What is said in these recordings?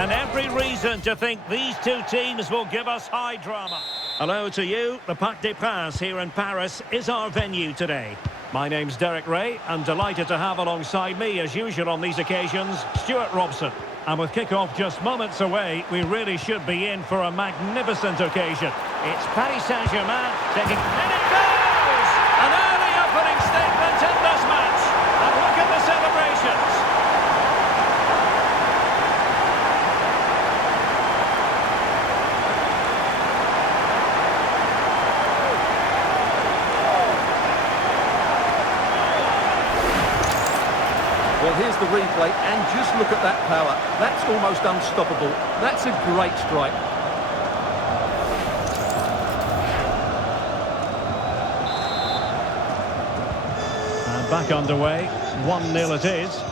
And every reason to think these two teams will give us high drama. Hello to you. The Parc des Princes here in Paris is our venue today. My name's Derek Ray, and delighted to have alongside me, as usual on these occasions, Stuart Robson. And with kick-off just moments away, we really should be in for a magnificent occasion. It's Paris Saint-Germain taking... And it goes! An early opening statement in this match. And look at the celebrations. Well, here's the replay, and just look at that power. That's almost unstoppable. That's a great strike. And back underway. 1-0 it is.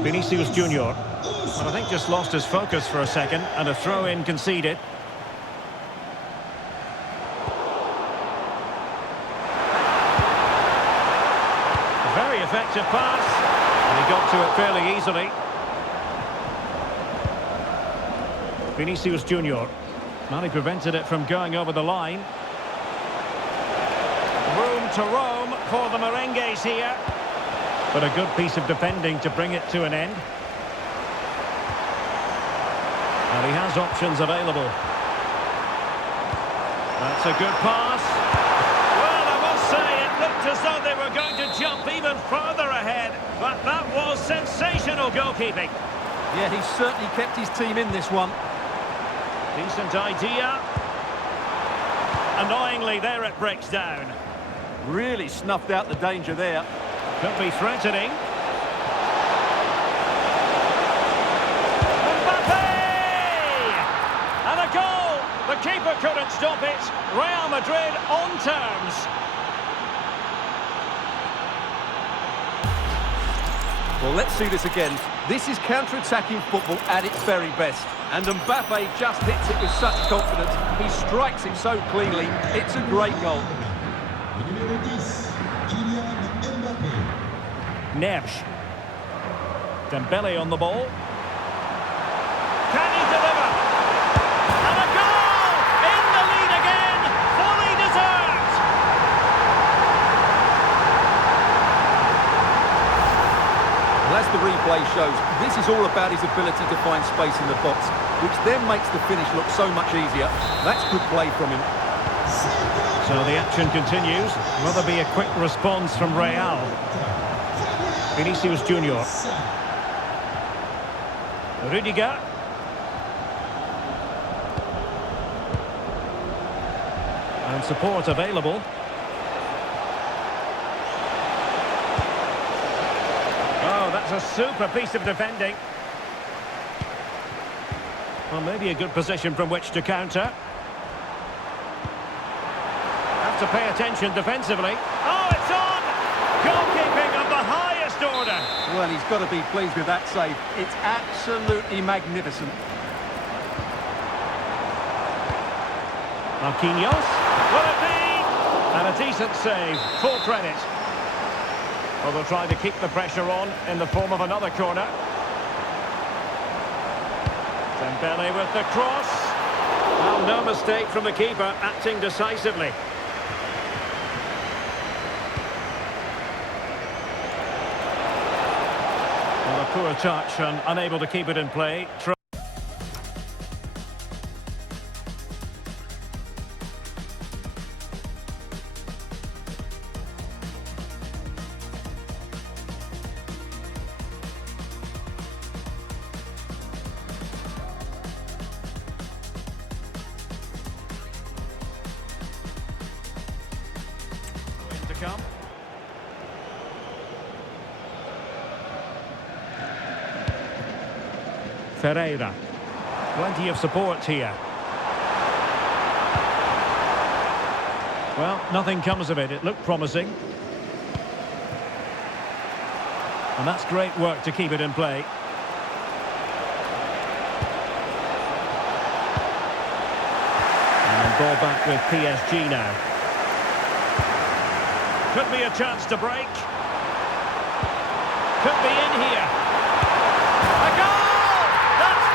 Vinicius Junior. But I think just lost his focus for a second, and a throw-in conceded. A very effective pass. And he got to it fairly easily. Vinicius Junior. Well, he prevented it from going over the line. Room to roam for the Merengues here. But a good piece of defending to bring it to an end. And he has options available. That's a good pass. Well, I must say, it looked as though they were going to jump even further ahead. But that was sensational goalkeeping. Yeah, he certainly kept his team in this one. Decent idea. Annoyingly, there it breaks down. Really snuffed out the danger there. Could be threatening. Mbappe! And a goal! The keeper couldn't stop it. Real Madrid on terms. Well, let's see this again. This is counter-attacking football at its very best. And Mbappe just hits it with such confidence. He strikes it so cleanly. It's a great goal. Neves. Dembele on the ball. Can he deliver? And a goal! In the lead again! Fully deserved! Well, as the replay shows, this is all about his ability to find space in the box, which then makes the finish look so much easier. That's good play from him. So the action continues. Will there be a quick response from Real? Vinicius Junior. Rudiger. And support available. Oh, that's a super piece of defending. Well, maybe a good position from which to counter. Have to pay attention defensively. Oh, it's on! Goalkeeping of the highest order. Well, he's got to be pleased with that save. It's absolutely magnificent. Marquinhos. Will it be? And a decent save. Full credit. Well, they'll try to keep the pressure on in the form of another corner. Dembele with the cross. Well, no mistake from the keeper, acting decisively. Well, a poor touch and unable to keep it in play. To come. Ferreira. Plenty of support here. Well, nothing comes of it. It looked promising. And that's great work to keep it in play. And ball back with PSG now. Could be a chance to break. Could be in here. A goal! That's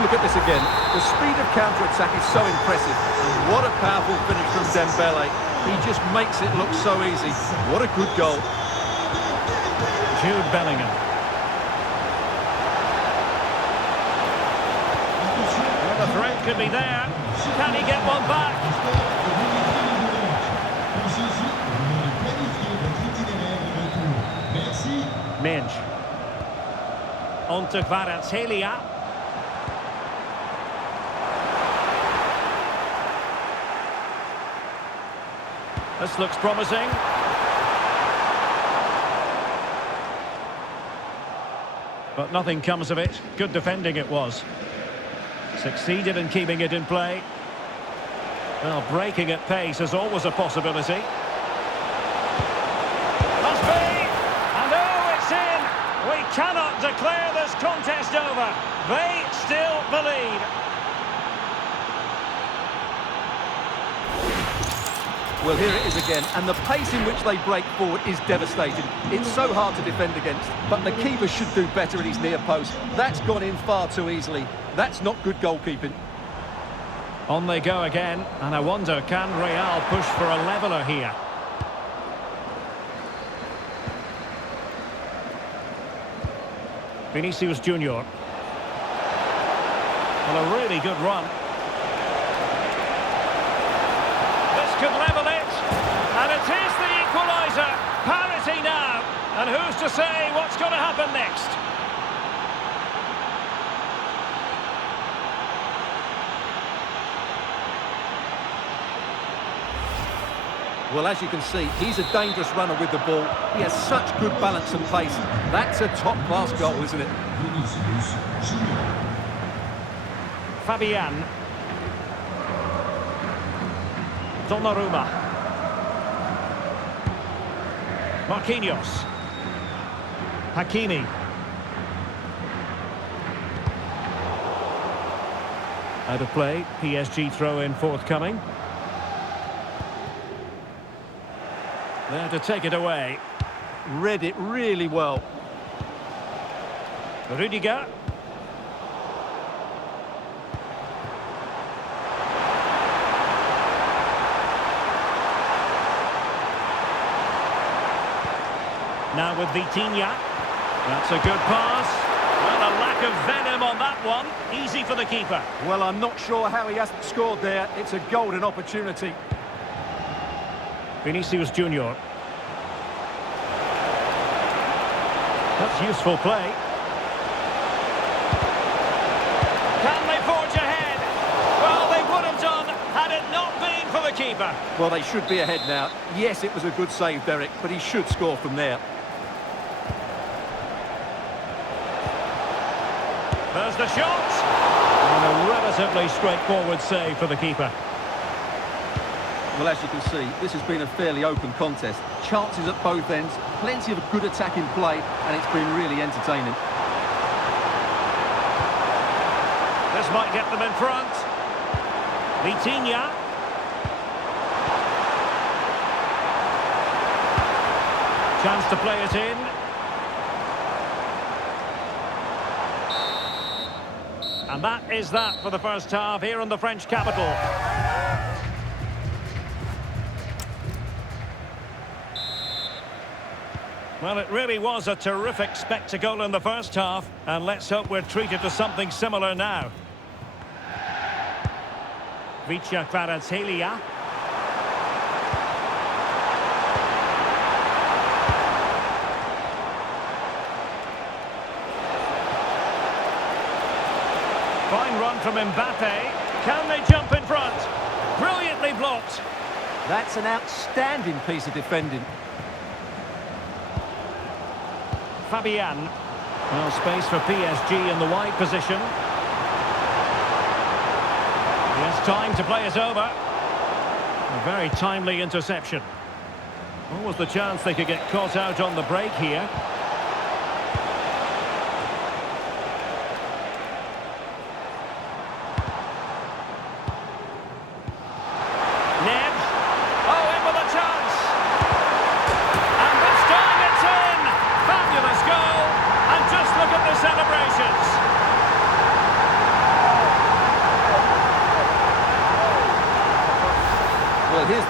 look at this again. The speed of counter-attack is so impressive. And what a powerful finish from Dembele. He just makes it look so easy. What a good goal. Jude Bellingham. Well, the threat could be there. Can he get one back? Minge. On to Kvaratskhelia. This looks promising. But nothing comes of it. Good defending it was. Succeeded in keeping it in play. Well, breaking at pace is always a possibility. Must be! And oh, it's in! We cannot declare this contest over. They still believe. Well, here it is again, and the pace in which they break forward is devastating. It's so hard to defend against, but the keeper should do better at his near post. That's gone in far too easily. That's not good goalkeeping. On they go again, and I wonder, can Real push for a leveller here? Vinicius Junior. Well, a really good run. This could level it, and it is the equaliser. Parity now, and who's to say what's going to happen next? Well, as you can see, he's a dangerous runner with the ball. He has such good balance and pace. That's a top-class goal, isn't it? Fabian. Donnarumma. Marquinhos. Hakimi. Out of play. PSG throw-in forthcoming. There to take it away. Read it really well. Rudiger. Now with Vitinha. That's a good pass. Well, a lack of venom on that one. Easy for the keeper. Well, I'm not sure how he hasn't scored there. It's a golden opportunity. Vinicius Junior. That's useful play. Can they forge ahead? Well, they would have done had it not been for the keeper. Well, they should be ahead now. Yes, it was a good save, Derek, but he should score from there. There's the shot. And a relatively straightforward save for the keeper. Well, as you can see, this has been a fairly open contest. Chances at both ends, plenty of good attacking play, and it's been really entertaining. This might get them in front. Vitinha. Chance to play it in. And that is that for the first half here in the French capital. Well, it really was a terrific spectacle in the first half, and let's hope we're treated to something similar now. Vicha Kvaratskhelia. Fine run from Mbappe. Can they jump in front? Brilliantly blocked. That's an outstanding piece of defending. Fabian. Well, space for PSG in the wide position. He has time to play it over. A very timely interception. What was the chance they could get caught out on the break here?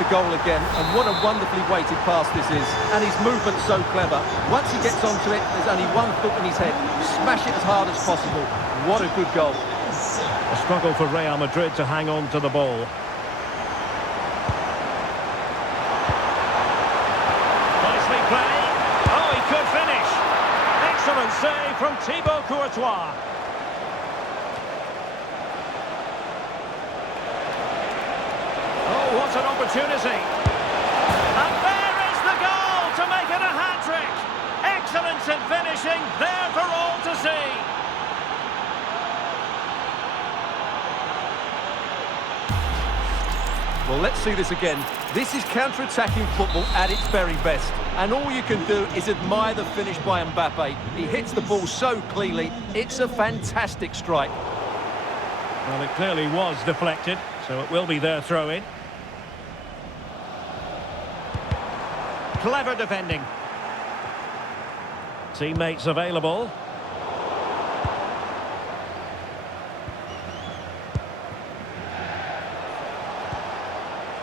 the goal again, and what a wonderfully weighted pass this is. And his movement's so clever. Once he gets onto it, there's only one thought in his head. Smash it as hard as possible. What a good goal. A struggle for Real Madrid to hang on to the ball. Nicely played. Oh, he could finish. Excellent save from Thibaut Courtois. Oh, what an opportunity. And there is the goal to make it a hat-trick. Excellence in finishing, there for all to see. Well, let's see this again. This is counter-attacking football at its very best. And all you can do is admire the finish by Mbappe. He hits the ball so cleanly. It's a fantastic strike. Well, it clearly was deflected, so it will be their throw-in. Clever defending. Teammates available.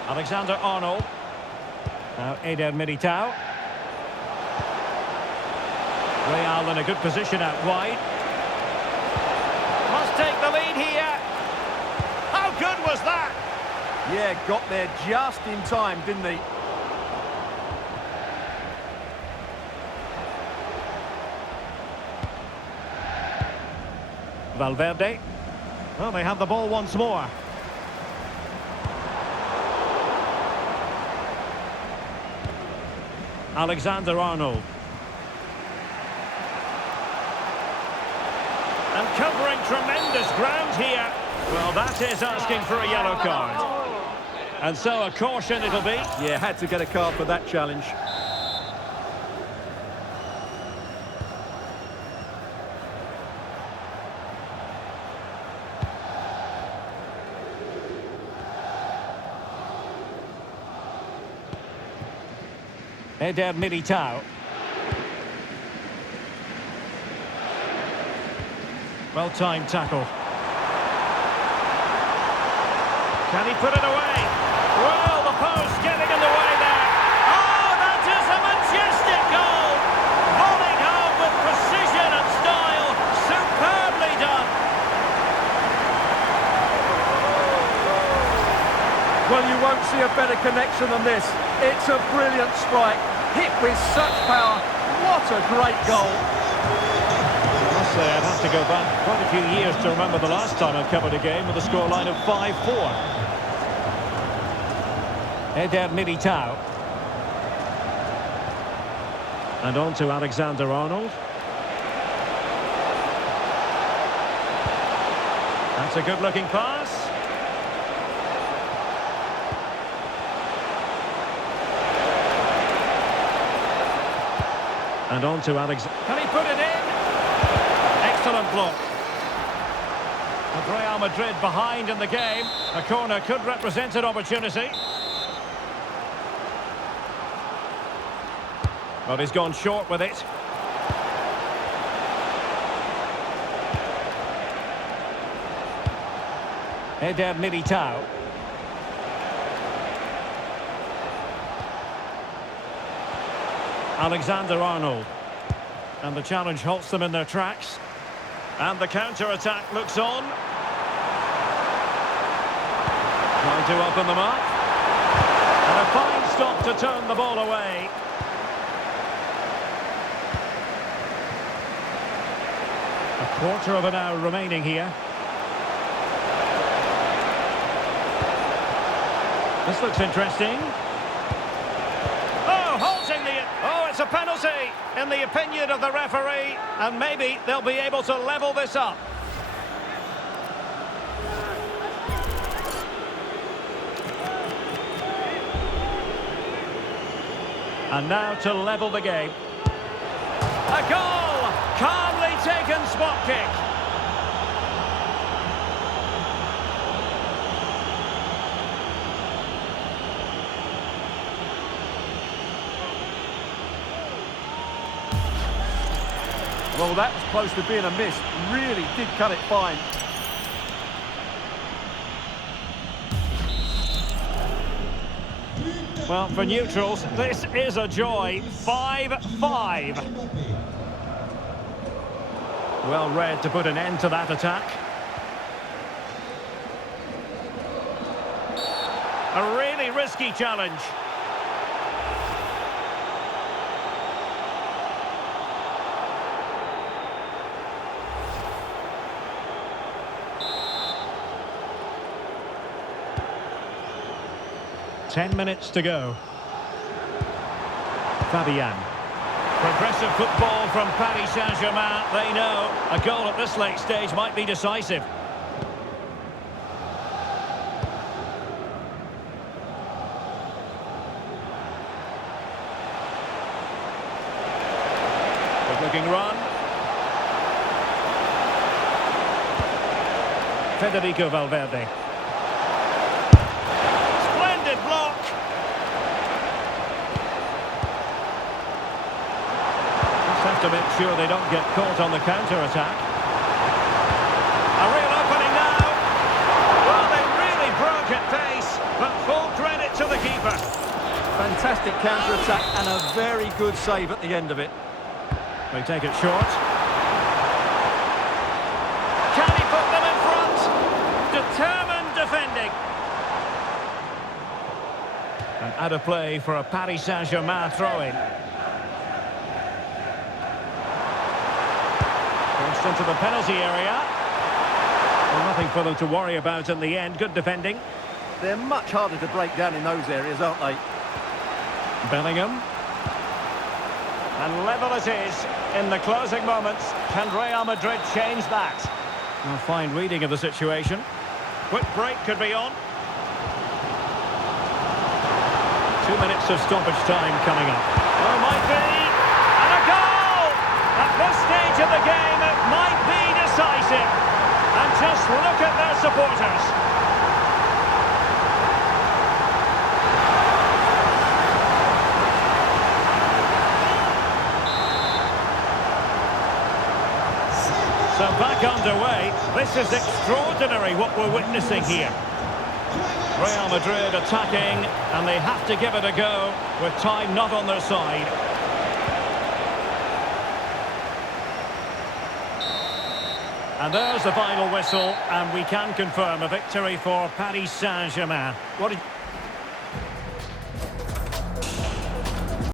Alexander-Arnold. Now Eder Militao. Real in a good position out wide. Must take the lead here. How good was that? Yeah, got there just in time, didn't he? Valverde. Well, they have the ball once more. Alexander-Arnold. And covering tremendous ground here. Well, that is asking for a yellow card. And so a caution it'll be. Yeah, had to get a card for that challenge. Eder Militao. Well-timed tackle. Can he put it away? Well, the post getting in the way there. Oh, that is a majestic goal! Volleyed home with precision and style. Superbly done. Well, you won't see a better connection than this. It's a brilliant strike, hit with such power. What a great goal. I must say, I'd have to go back quite a few years to remember the last time I covered a game with a scoreline of 5-4. Eder Militao. And on to Alexander-Arnold. That's a good-looking pass. And on to Alex. Can he put it in? Excellent block. With Real Madrid behind in the game, a corner could represent an opportunity. But he's gone short with it. Eder Militao. Alexander-Arnold. And the challenge halts them in their tracks. And the counter-attack looks on. Trying to open them up. And a fine stop to turn the ball away. A quarter of an hour remaining here. This looks interesting. Oh, halting the... Oh, it's a penalty in the opinion of the referee. And maybe they'll be able to level this up. And now to level the game. A goal! Calmly taken spot kick. Well, that was close to being a miss. Really did cut it fine. Well, for neutrals, this is a joy. 5-5. Well read to put an end to that attack. A really risky challenge. Ten minutes to go. Fabian. Progressive football from Paris Saint-Germain. They know a goal at this late stage might be decisive. Good looking run. Federico Valverde. Splendid block. Have to make sure they don't get caught on the counter-attack. A real opening now. Well, they really broke at pace, but full credit to the keeper. Fantastic counter-attack and a very good save at the end of it. They take it short. Can he put them in front? Determined defending. And out of play for a Paris Saint-Germain throw-in. Into the penalty area. Well, nothing for them to worry about in the end. Good defending. They're much harder to break down in those areas, aren't they? Bellingham. And level it is in the closing moments. Can Real Madrid change that? A fine reading of the situation. Quick break could be on. 2 minutes of stoppage time coming up. Oh, might be. And a goal! At this stage of the game, it might be decisive. And just look at their supporters. So back underway. This is extraordinary what we're witnessing here. Real Madrid attacking, and they have to give it a go with time not on their side. And there's the final whistle, and we can confirm a victory for Paris Saint-Germain. What did